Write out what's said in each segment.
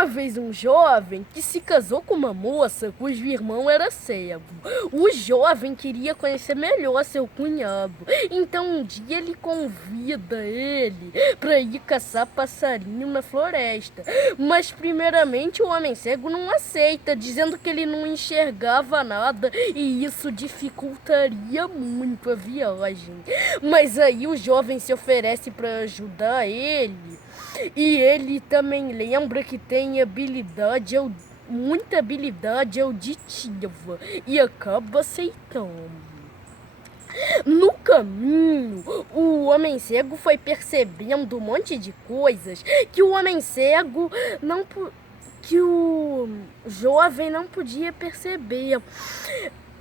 uma vez um jovem que se casou com uma moça cujo irmão era cego. O jovem queria conhecer melhor seu cunhado, então um dia ele convida ele para ir caçar passarinho na floresta. Mas primeiramente o homem cego não aceita, dizendo que ele não enxergava nada e isso dificultaria muito a viagem. Mas aí o jovem se oferece para ajudar ele. E ele também lembra que tem muita habilidade auditiva e acaba aceitando. No caminho, o homem cego foi percebendo um monte de coisas que o homem cego que o jovem não podia perceber.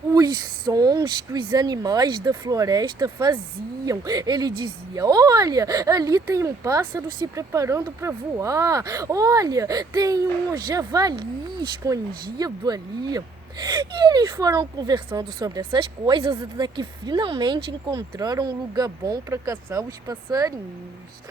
Os sons que os animais da floresta faziam. Ele dizia: olha, ali tem um pássaro se preparando para voar. Olha, tem um javali escondido ali. E eles foram conversando sobre essas coisas até que finalmente encontraram um lugar bom para caçar os passarinhos.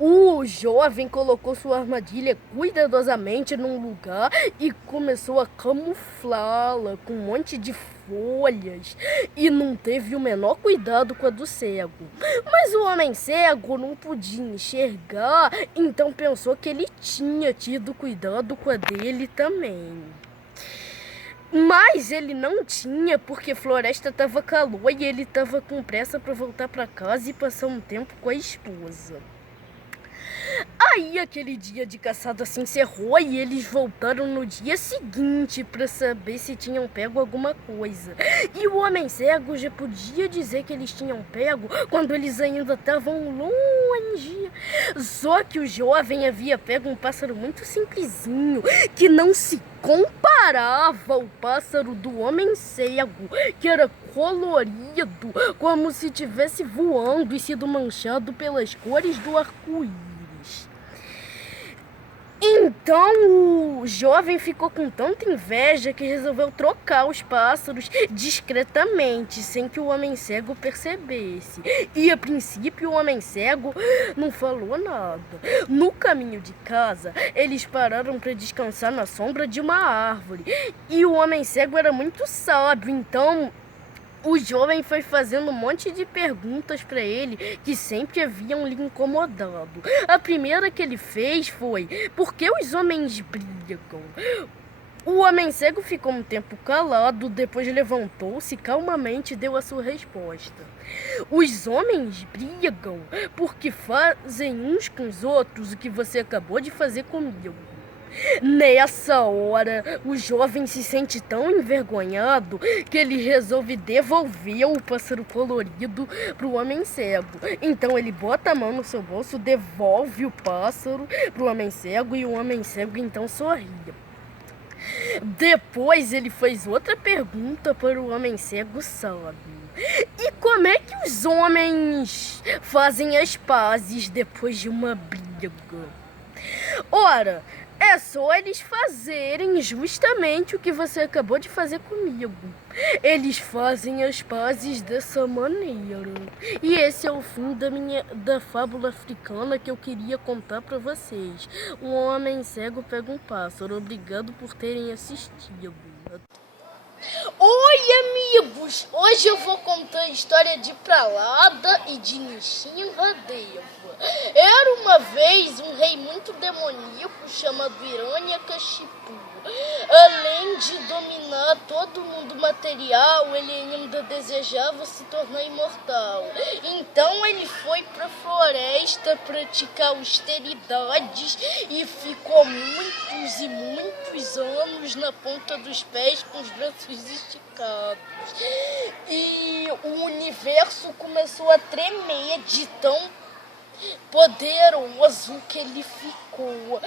O jovem colocou sua armadilha cuidadosamente num lugar e começou a camuflá-la com um monte de folhas e não teve o menor cuidado com a do cego. Mas o homem cego não podia enxergar, então pensou que ele tinha tido cuidado com a dele também. Mas ele não tinha, porque a floresta estava calor e ele estava com pressa para voltar para casa e passar um tempo com a esposa. Aí aquele dia de caçada se encerrou e eles voltaram no dia seguinte para saber se tinham pego alguma coisa. E o homem cego já podia dizer que eles tinham pego quando eles ainda estavam longe. Só que o jovem havia pego um pássaro muito simplesinho, que não se comparava ao pássaro do homem cego, que era colorido, como se estivesse voando e sido manchado pelas cores do arco-íris. Então o jovem ficou com tanta inveja que resolveu trocar os pássaros discretamente, sem que o homem cego percebesse. E a princípio o homem cego não falou nada. No caminho de casa, eles pararam para descansar na sombra de uma árvore. E o homem cego era muito sábio, então o jovem foi fazendo um monte de perguntas para ele que sempre haviam lhe incomodado. A primeira que ele fez foi: por que os homens brigam? O homem cego ficou um tempo calado, depois levantou-se calmamente e deu a sua resposta. Os homens brigam porque fazem uns com os outros o que você acabou de fazer comigo. Nessa hora, o jovem se sente tão envergonhado que ele resolve devolver o pássaro colorido para o homem cego. Então ele bota a mão no seu bolso, devolve o pássaro para o homem cego e o homem cego então sorri. Depois ele fez outra pergunta para o homem cego sábio. E como é que os homens fazem as pazes depois de uma briga? Ora, é só eles fazerem justamente o que você acabou de fazer comigo. Eles fazem as pazes dessa maneira. E esse é o fim da fábula africana que eu queria contar para vocês. Um homem cego pega um pássaro. Obrigado por terem assistido. Oi, amigos! Hoje eu vou contar a história de Pralada e de Nishinradeva. Era uma vez um rei muito demoníaco chamado Hiranyakashipu. Além de dominar todo o mundo material, ele ainda desejava se tornar imortal. Então ele foi para a floresta praticar austeridades e ficou muitos e muitos anos na ponta dos pés com os braços esticados. E o universo começou a tremer de tão poderoso que ele ficou.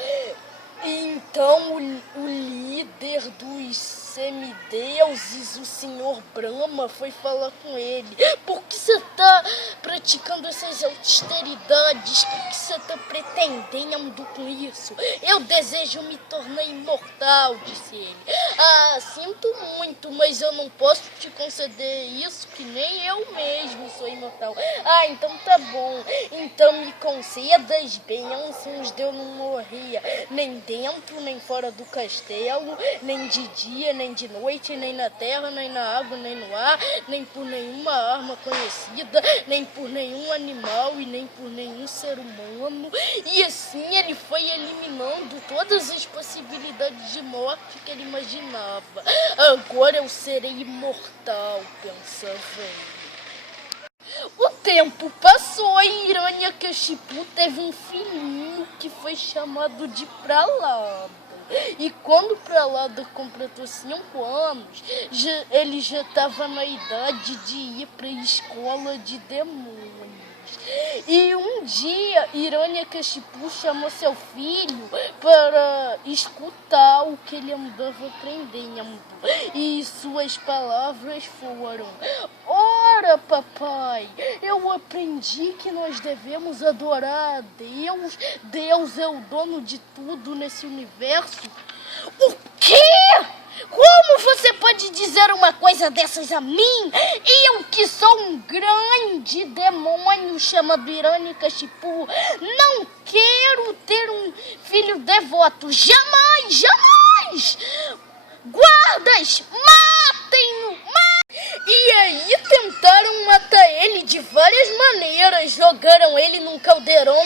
Então o líder dos semideuses, o senhor Brahma foi falar com ele. Por que você está praticando essas austeridades? O que você está pretendendo com isso? Eu desejo me tornar imortal, disse ele. Ah, sinto muito, mas eu não posso te conceder isso, que nem eu mesmo sou imortal. Ah, então tá bom. Então me conceda as bênçãos de eu não morrer, nem dentro, nem fora do castelo, nem de dia, nem de noite, nem na terra, nem na água, nem no ar, nem por nenhuma arma conhecida, nem por nenhum animal e nem por nenhum ser humano. E assim ele foi eliminando todas as possibilidades de morte que ele imaginava. Agora eu serei imortal, pensava ele. O tempo passou e Hiranyakashipu teve um filhinho que foi chamado de Pralada. E quando Pralada completou 5 anos, ele já estava na idade de ir para a escola de demônios. E um dia Hiranyakashipu chamou seu filho para escutar o que ele andava aprendendo. E suas palavras foram: ora, papai, eu aprendi que nós devemos adorar a Deus. Deus é o dono de tudo nesse universo. O quê? Como você pode dizer uma coisa dessas a mim? Eu que sou um grande demônio chamado Hiranyakashipu, não quero ter um filho devoto. Jamais, jamais! Guardas, matem-no! E aí tentaram matar ele de várias maneiras. Jogaram ele num caldeirão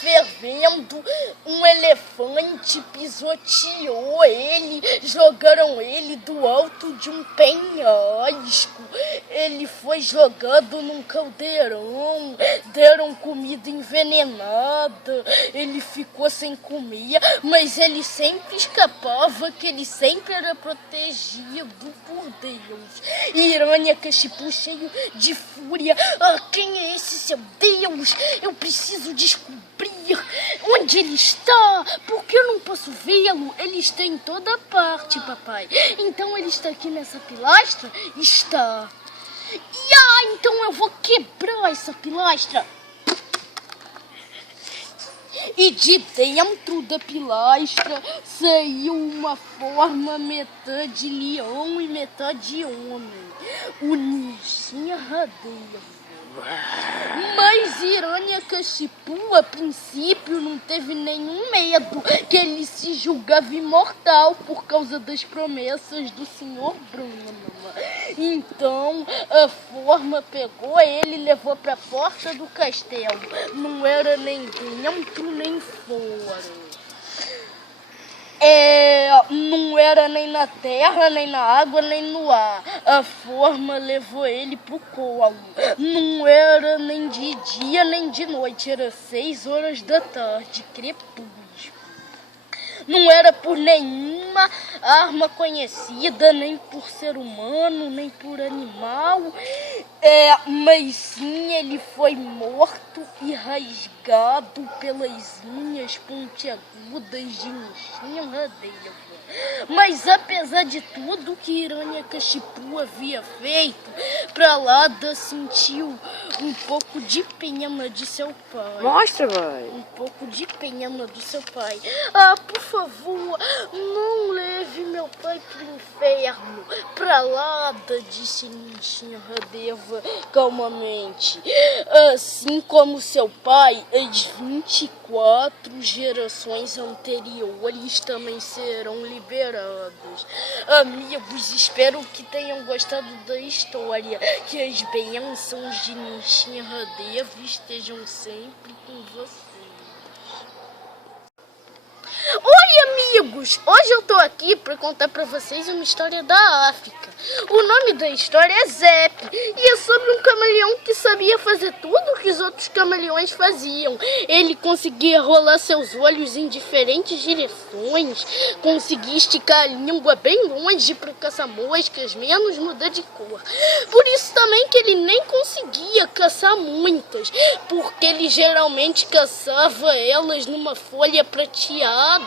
fervendo, um elefante pisoteou ele, jogaram ele do alto de um penhasco. Ele foi jogado num caldeirão, deram comida envenenada, ele ficou sem comer, mas ele sempre escapava, que ele sempre era protegido por Deus. Hiranyakashipu, cheio de fúria: ah, quem é esse seu Deus? Eu preciso descobrir onde ele está, porque eu não posso vê-lo. Ele está em toda parte, papai. Então ele está aqui nessa pilastra? Está. Então eu vou quebrar essa pilastra. E de dentro da pilastra saiu uma forma metade leão e metade homem, o Nrsimhadev. Mas Hiranyakashipu, a princípio, não teve nenhum medo, que ele se julgava imortal por causa das promessas do Senhor Brahma. Então a forma pegou ele e levou para a porta do castelo. Não era nem dentro nem fora. Não era nem na terra, nem na água, nem no ar. A forma levou ele pro colo. Não era nem de dia, nem de noite. Era 6 horas da tarde, crepúsculo. Não era por nenhuma arma conhecida, nem por ser humano, nem por animal. Mas sim, ele foi morto e rasgado pelas unhas pontiagudas de Nrsimhadev. Mas apesar de tudo que Hiranyakashipu havia feito, Pralada sentiu um pouco de pena de seu pai. Mostra, vai. Um pouco de pena do seu pai. Ah, por favor, não leve meu pai pro inferno. Pralada, disse Nrsimhadev calmamente. Assim como seu pai, as 24 gerações anteriores também serão liberadas. Amigos, espero que tenham gostado da história. Que as bênçãos de Nrsimhadev estejam sempre com vocês. Oi, amigos! Hoje eu tô aqui para contar para vocês uma história da África. O nome da história é Zep e é sobre um camaleão que sabia fazer tudo o que os outros camaleões faziam. Ele conseguia rolar seus olhos em diferentes direções, conseguia esticar a língua bem longe para caçar moscas, menos mudar de cor. Por isso também que ele nem conseguia caçar muitas, porque ele geralmente caçava elas numa folha prateada.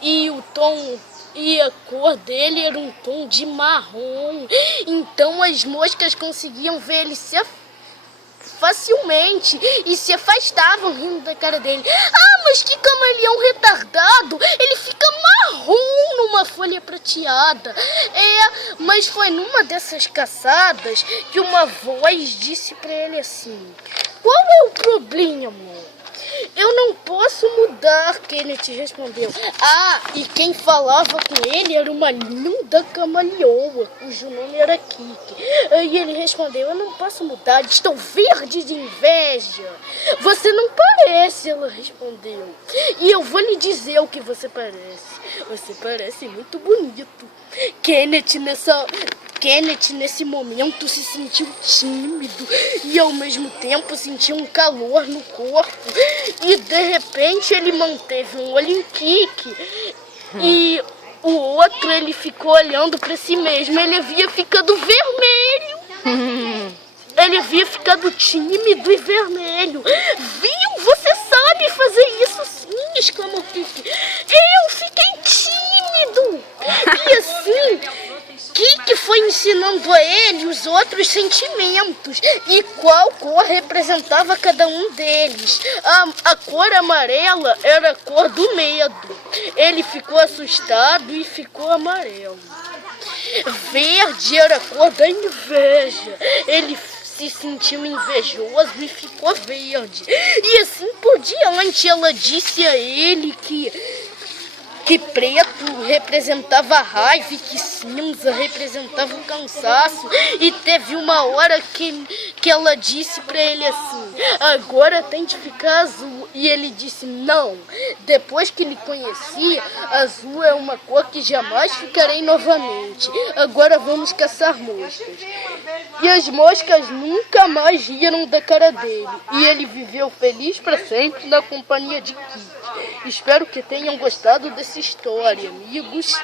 E o tom e a cor dele era um tom de marrom. Então as moscas conseguiam ver ele facilmente e se afastavam rindo da cara dele. Ah, mas que camaleão retardado! Ele fica marrom numa folha prateada. Mas foi numa dessas caçadas que uma voz disse pra ele assim: qual é o problema? Eu não posso mudar, Kenneth respondeu. Ah, e quem falava com ele era uma linda camaleoa, cujo nome era Kiki. E ele respondeu: eu não posso mudar, estou verde de inveja. Você não parece, ela respondeu. E eu vou lhe dizer o que você parece. Você parece muito bonito. Kenneth, nesse momento, se sentiu tímido e ao mesmo tempo sentiu um calor no corpo. E de repente ele manteve um olho em Kiki e o outro ele ficou olhando para si mesmo. Ele havia ficado vermelho. Ele havia ficado tímido e vermelho. Viu? Você sabe fazer isso sim, exclamou Kiki. Eu fiquei tímido. E assim, Kiki foi ensinando a ele os outros sentimentos e qual cor representava cada um deles. A cor amarela era a cor do medo. Ele ficou assustado e ficou amarelo. Verde era a cor da inveja. Ele se sentiu invejoso e ficou verde. E assim por diante, ela disse a ele que preto representava a raiva e que cinza representava o cansaço. E teve uma hora que ela disse pra ele assim: agora tem de ficar azul. E ele disse: não, depois que lhe conheci, azul é uma cor que jamais ficarei novamente. Agora vamos caçar moscas. E as moscas nunca mais riram da cara dele. E ele viveu feliz para sempre na companhia de Kiki. Espero que tenham gostado dessa história, amigos.